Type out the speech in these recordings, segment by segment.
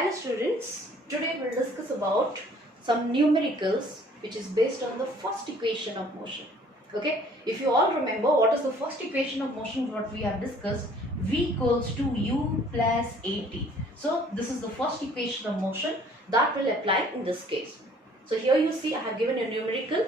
Hello students, today we'll discuss about some numericals which is based on the first equation of motion. Okay, if you all remember what is the first equation of motion what we have discussed, v equals to u plus at. So this is the first equation of motion that will apply in this case. So here you see I have given a numerical.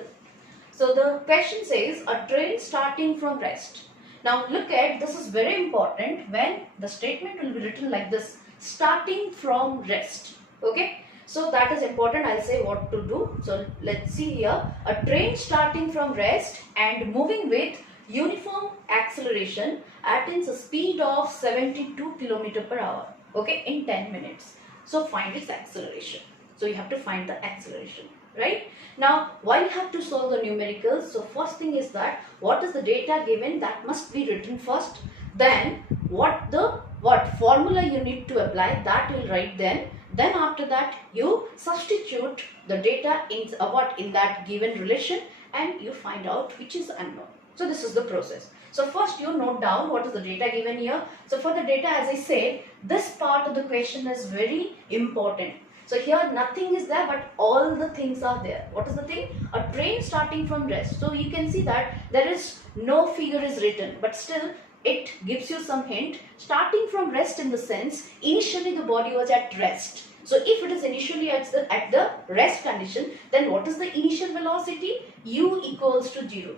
So the question says a train starting from rest. Now look at, this is very important when the statement will be written like this, starting from rest. Okay, so that is important. I'll say what to do. So let's see here, a train starting from rest and moving with uniform acceleration attains a speed of 72 km per hour, okay, in 10 minutes. So find its acceleration. So you have to find the acceleration, right? Now why you have to solve the numericals? So first thing is that what is the data given, that must be written first, then what formula you need to apply, that will write, then after that you substitute the data in that given relation and you find out which is unknown. So this is the process. So first you note down what is the data given here. So for the data, as I said, this part of the question is very important. So here nothing is there but all the things are there. What is the thing? A train starting from rest. So you can see that there is no figure is written, but still it gives you some hint. Starting from rest in the sense, initially the body was at rest. So if it is initially at the rest condition, then what is the initial velocity? U equals to 0.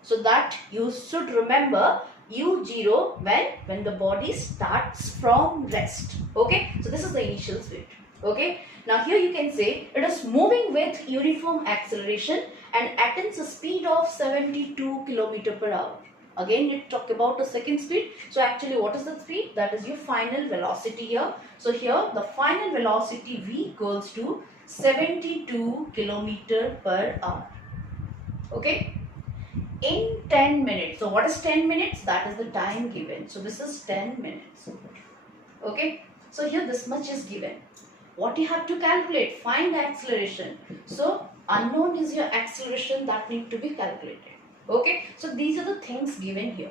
So that you should remember, u0 when the body starts from rest. Okay, so this is the initial speed. Okay, now here you can say it is moving with uniform acceleration and attains a speed of 72 km per hour. Again, you talk about the second speed. So actually what is the speed? That is your final velocity here. So here the final velocity v equals to 72 km per hour. Okay, in 10 minutes. So what is 10 minutes? That is the time given. So this is 10 minutes. Okay, so here this much is given. What you have to calculate? Find acceleration. So unknown is your acceleration that need to be calculated. Okay, so these are the things given here.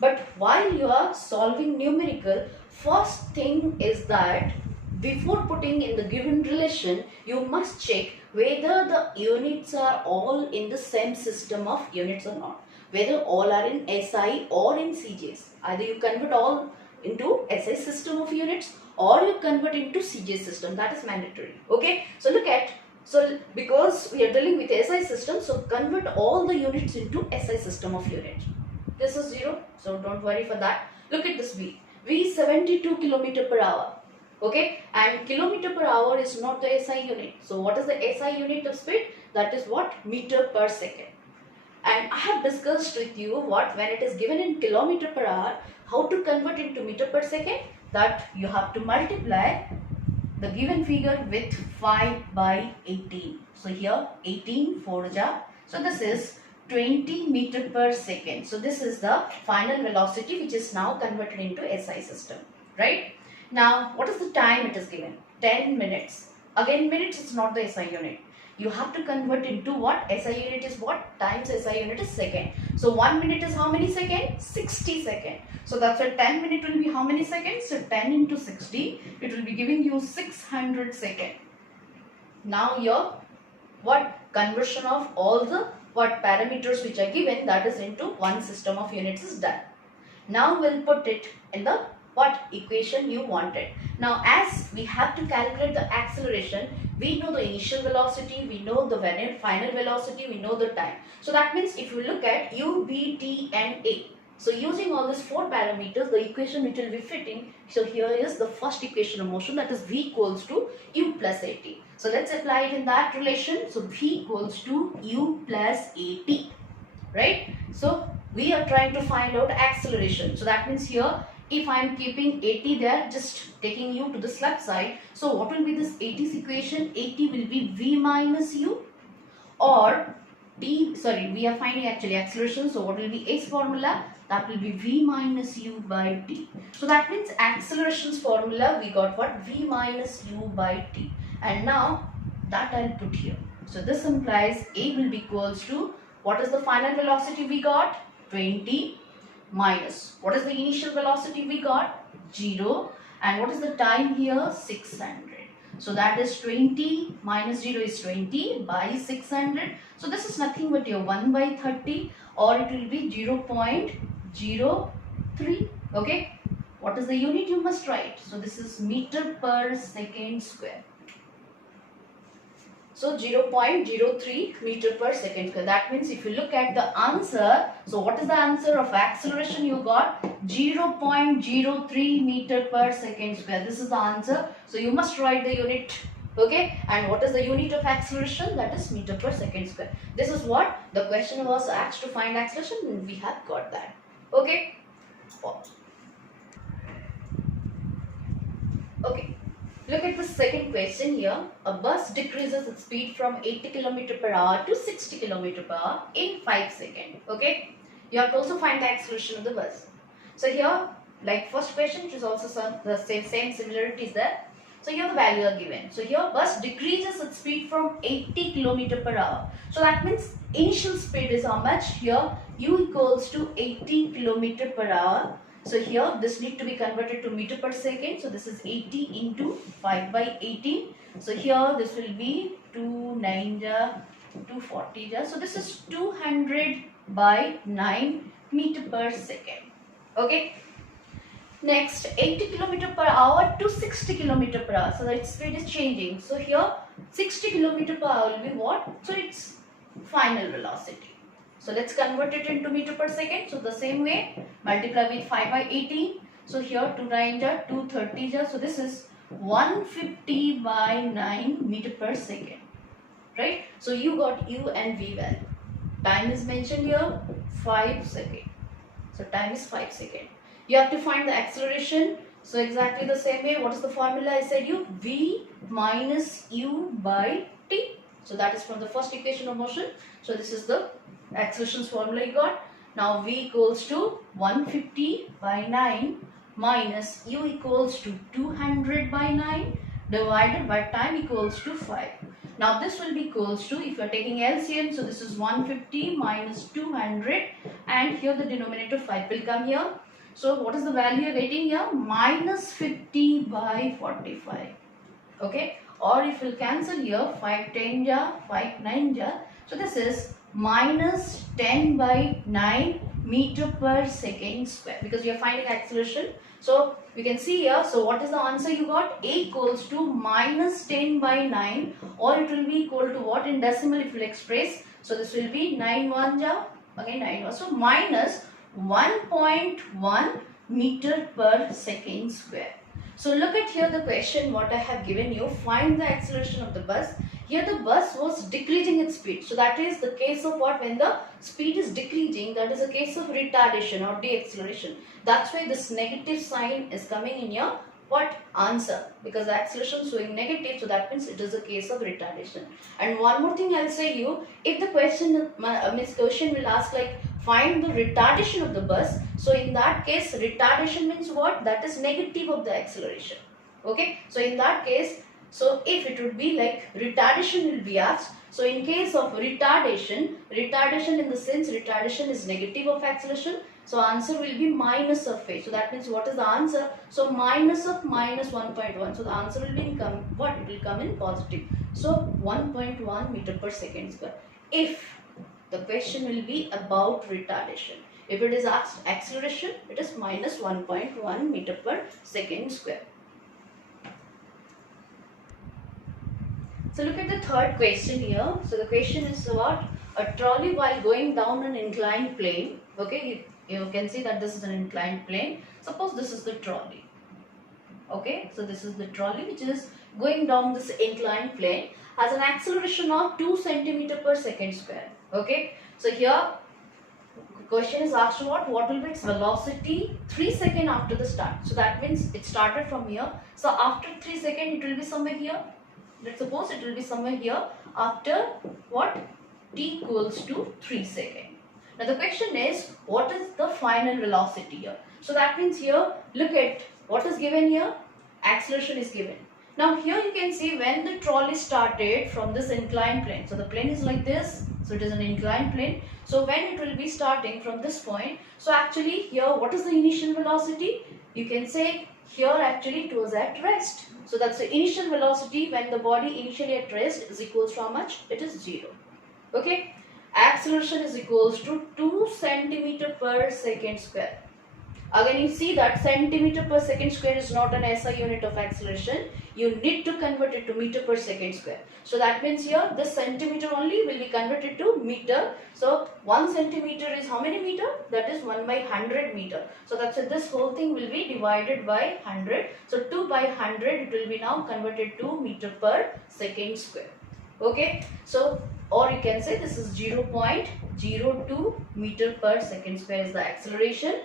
But while you are solving numerical, first thing is that before putting in the given relation, you must check whether the units are all in the same system of units or not. Whether all are in SI or in CJs. Either you convert all into SI system of units or you convert into CJ system. That is mandatory. Okay, so look at, so because we are dealing with SI system, so convert all the units into SI system of units. This is 0, so don't worry for that. Look at this V. V is 72 km per hour. Okay, and kilometer per hour is not the SI unit. So what is the SI unit of speed? That is what? Meter per second. And I have discussed with you what, when it is given in kilometer per hour, how to convert into meter per second. That you have to multiply the given figure with 5 by 18. So here 18 4 ja. So this is 20 meter per second. So this is the final velocity which is now converted into SI system. Right? Now what is the time it is given? 10 minutes. Again, minutes is not the SI unit. You have to convert into what? SI unit is what? Times SI unit is second. So 1 minute is how many seconds? 60 seconds. So that's why 10 minute will be how many seconds? So 10 into 60, it will be giving you 600 seconds. Now your what? Conversion of all the what parameters which are given, that is into one system of units is done. Now we'll put it in the what equation you wanted. Now as we have to calculate the acceleration, we know the initial velocity, we know the final velocity, we know the time. So that means if you look at u, b, t and a, so using all these 4 parameters, the equation which will be fitting, so here is the first equation of motion, that is v equals to u plus at. So let's apply it in that relation. So v equals to u plus at, right? So we are trying to find out acceleration. So that means here, if I am keeping 80 there, just taking you to the left side. So what will be this 80's equation? 80 will be v minus u, or t, sorry, we are finding actually acceleration. So what will be its formula? That will be v minus u by t. So that means acceleration's formula we got what? V minus u by t. And now that I'll put here. So this implies a will be equals to, what is the final velocity we got? 20 minus, what is the initial velocity we got? 0, And what is the time here? 600. So that is 20 minus 0 is 20 by 600. So this is nothing but your 1 by 30, or it will be 0.03. Okay. What is the unit you must write? So this is meter per second square. So 0.03 meter per second square. That means if you look at the answer, so what is the answer of acceleration you got? 0.03 meter per second square. This is the answer. So you must write the unit. Okay. And what is the unit of acceleration? That is meter per second square. This is what the question was asked to find acceleration, and we have got that. Okay. Okay. Look at the second question here. A bus decreases its speed from 80 km per hour to 60 km per hour in 5 seconds. Okay. You have to also find the acceleration of the bus. So here, like first question, which is also the same similarities there. So here the value are given. So here bus decreases its speed from 80 km per hour. So that means initial speed is how much? Here u equals to 80 km per hour. So here this need to be converted to meter per second. So this is 80 into 5 by 18. So here this will be 2 9 240. So this is 200 by 9 meter per second. Okay. Next 80 km per hour to 60 km per hour. So that speed is changing. So here 60 km per hour will be what? So it's final velocity. So let's convert it into meter per second. So the same way, multiply with 5 by 18. So here 2 9 230. So this is 150 by 9 meter per second. Right? So you got u and v value. Time is mentioned here 5 seconds. So time is 5 seconds. You have to find the acceleration. So exactly the same way. What is the formula? I said you v minus u by t. So that is from the first equation of motion. So this is the acceleration formula you got. Now v equals to 150 by 9 minus u equals to 200 by 9 divided by time equals to 5. Now this will be equals to, if you are taking LCM, so this is 150 minus 200, and here the denominator 5 will come here. So what is the value you are getting here? Minus 50 by 45. Okay. Or if you cancel here, 5 10 ja, 5 9 ja. So this is minus 10 by 9 meter per second square, because you are finding acceleration. So we can see here. So what is the answer you got? A equals to minus 10 by 9, or it will be equal to what in decimal if you will express. So this will be 9 1 ja, again 9 1. So minus 1.1 meter per second square. So look at here the question what I have given you. Find the acceleration of the bus. Here the bus was decreasing its speed. So that is the case of what? When the speed is decreasing, that is a case of retardation or deceleration. That's why this negative sign is coming in your what? Answer. Because the acceleration is showing negative, so that means it is a case of retardation. And one more thing I'll say you, if the question will ask like find the retardation of the bus, so in that case retardation means what? That is negative of the acceleration. Okay. So in that case, so if it would be like retardation will be asked. So in case of retardation in the sense retardation is negative of acceleration. So answer will be minus of a. So that means what is the answer? So minus of minus 1.1. So the answer will be in what? It will come in positive. So 1.1 meter per second square. If the question will be about retardation. If it is asked acceleration, it is minus 1.1 meter per second square. So look at the third question here. So the question is about a trolley while going down an inclined plane. Okay, you can see that this is an inclined plane. Suppose this is the trolley. Okay, so this is the trolley which is going down this inclined plane, has an acceleration of 2 centimeter per second square. Okay, so here question is asked what will be its velocity 3 seconds after the start. So that means it started from here. So after 3 seconds it will be somewhere here. Let's suppose it will be somewhere here after what? T equals to 3 seconds. Now the question is what is the final velocity here? So that means here look at what is given here. Acceleration is given. Now here you can see when the trolley started from this inclined plane. So the plane is like this. So it is an inclined plane. So when it will be starting from this point. So actually here what is the initial velocity? You can say Here actually it was at rest. So that's the initial velocity when the body initially at rest is equals to how much? It is 0. Okay. Acceleration is equals to 2 centimeter per second square. Again, you see that centimeter per second square is not an SI unit of acceleration. You need to convert it to meter per second square. So that means here this centimeter only will be converted to meter. So 1 centimeter is how many meter? That is 1 by 100 meter. So that's it. This whole thing will be divided by 100. So 2 by 100 it will be now converted to meter per second square. Okay. So or you can say this is 0.02 meter per second square is the acceleration.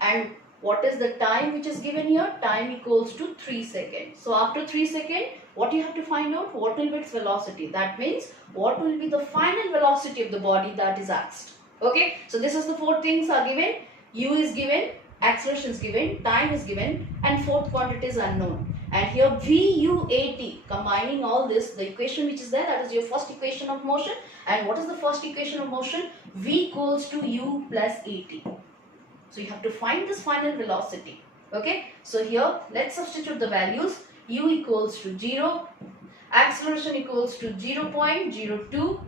And what is the time which is given here? Time equals to 3 seconds. So after 3 seconds, what you have to find out? What will be its velocity? That means what will be the final velocity of the body that is asked. Okay. So this is the 4 things are given. U is given, acceleration is given, time is given, and fourth quantity is unknown. And here VUAT, combining all this, the equation which is there, that is your first equation of motion. And what is the first equation of motion? V equals to U plus AT. So you have to find this final velocity. Okay. So here let's substitute the values. U equals to 0. Acceleration equals to 0.02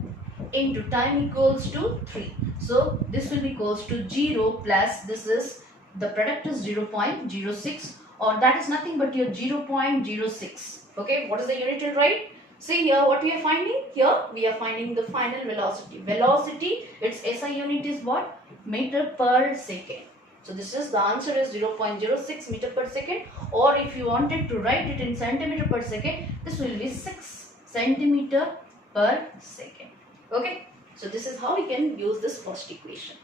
into time equals to 3. So this will be equals to 0 plus this is the product is 0.06 or that is nothing but your 0.06. Okay. What is the unit to write? See here what we are finding? Here we are finding the final velocity. Velocity, its SI unit is what? Meter per second. So this is the answer is 0.06 meter per second, or if you wanted to write it in centimeter per second, this will be 6 centimeter per second. Okay. So this is how we can use this first equation.